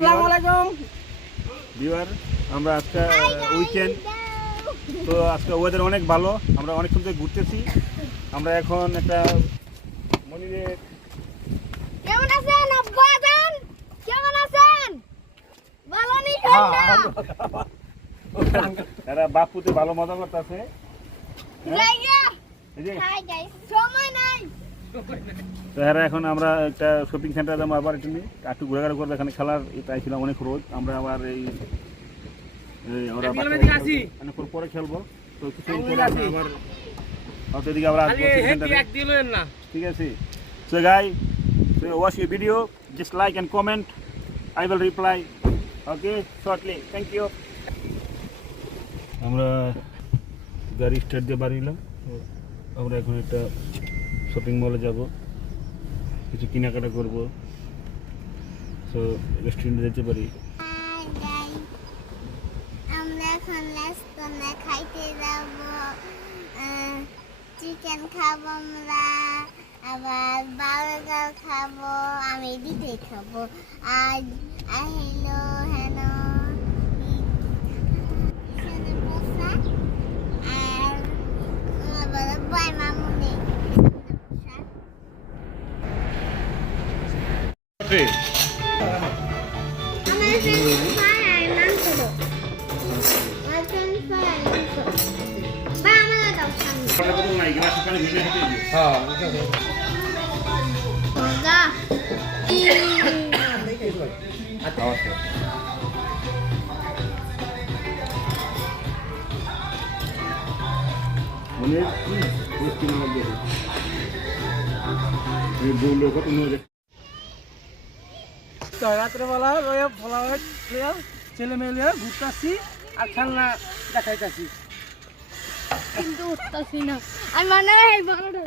আসসালামু আলাইকুম ভিউয়ার, আমরা আজকে উইকেন্ড, তো আজকে ওয়েদার অনেক ভালো। আমরা অনেকক্ষণ থেকে ঘুরতেছি। আমরা এখন একটা মনিরের কেমন আছেন আব্বাজান? কেমন আছেন? ভালো নি ঠান্ডা? এরা বাপুতে ভালো মজা করতেছে। যাইয়া এই যে হাই গাইস, সময় নাই। তো এরা এখন আমরা একটা শপিং সেন্টারে যাবো, আবার একটু ঘোরাঘুরি করবো। এখানে খেলার তাই ছিল অনেক রোদ। আমরা আবার আমরা অনেকক্ষণ পরে খেলবো। তো কিছুদিন পরে আমরা আবার হয়তো এদিকে আবার আসবো সেন্টারে। ঠিক আছে? So guys, so watch your video, just like and comment. I will reply. Okay, shortly. Thank you. আমরা গাড়ি স্টার্ট দিয়ে বাড়িলাম। আমরা এখন একটা শপিং মলে যাব, কিছু কেনাকাটা করব। সো রেস্টুরেন্টে যেতে পারি। আমরা এখন রেস্টুরেন্টে খাইতে যাব। চিকেন খাবো আমরা, আবার বার্গার খাবো, আমি দুটোই খাবো। আর হ্যালো হ্যালো আর আবার বাই মামুনি। আমার ফ্রাই আর মাংস দাও। আমার ফ্রাই আর মাংস। বা আমার দাও সামনে। মজা। রাত্রেবেলা ফলা ছেলে মেয়ে ঘুরতেছি আর খেলনা দেখাইতেছি। কিন্তু উঠতেছি না, আমি মনে হয় বড়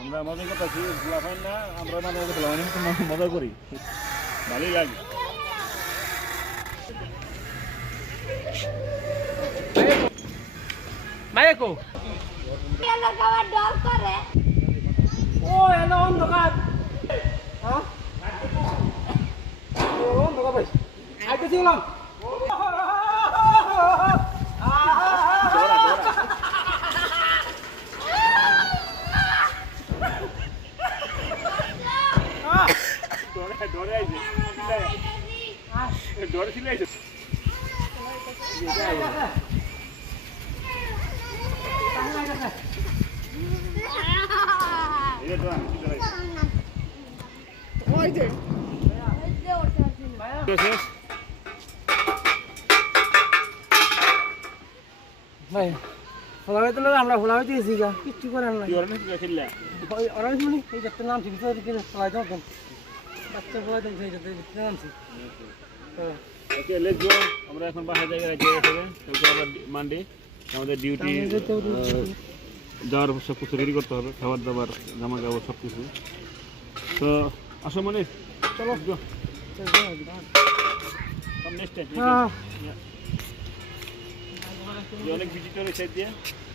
আমরা মজা করতেছি, লাফাই না। আমরা মজা করি, ভালোই লাগে। মাইকো খাবার ডল করে। ও এলো অন্ধকার। হ্যাঁ ও অন্ধকার ভাই আইতে দিলাম। ডরে ছিল ভাই ফলাবে তো আমরা ফলাবে দিয়েছি যা কিচ্ছু করার নাই। ওরা মানে এই যাতে নাম ঠিক করে ফলাই দাও কেন বাচ্চা ফলাই দাও সেই যাতে নামছি। ওকে, লেটস গো। আমরা এখন বাসা জায়গায় রেখে হবে, কালকে আবার মানডে আমাদের ডিউটি, যাওয়ার সব কিছু রেডি করতে হবে, খাবার দাবার, জামা কাপড় সব কিছু। তো আসো মনে, চলো গো। অনেক ভিজিটর সাইড দিয়ে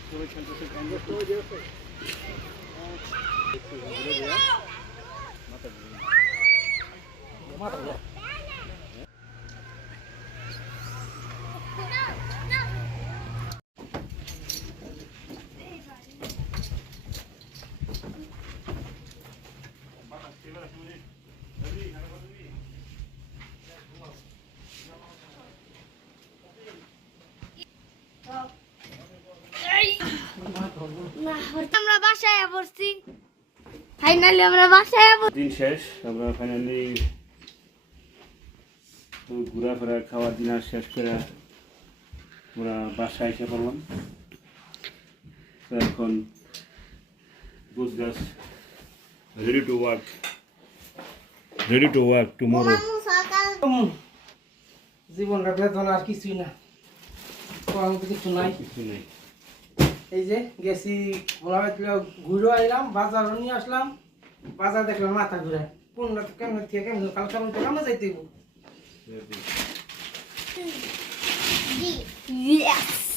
সবাই খেলতেছে। আমরা বাসায় পড়ছি, ফাইনালি আমরা বাসায় পড়ছি। দিন শেষ, আমরা ফাইনালি ঘোরাফেরা খাওয়া দিনার শেষ করে আমরা বাসায় এসে পড়লাম। তো এখন Gujarat ready to work tomorrow. জীবনটা বেদনা আর কিছুই না। করার মতো কিছু নাই। কিছু নেই। এই যে গেছি ভোলাবাই ঘুরে আইলাম, বাজারও নিয়ে আসলাম। বাজার দেখলাম মাথা ঘুরে কোন কেমন থেকে কেমন কালকে আমি তো কেমন যাইতে Yes.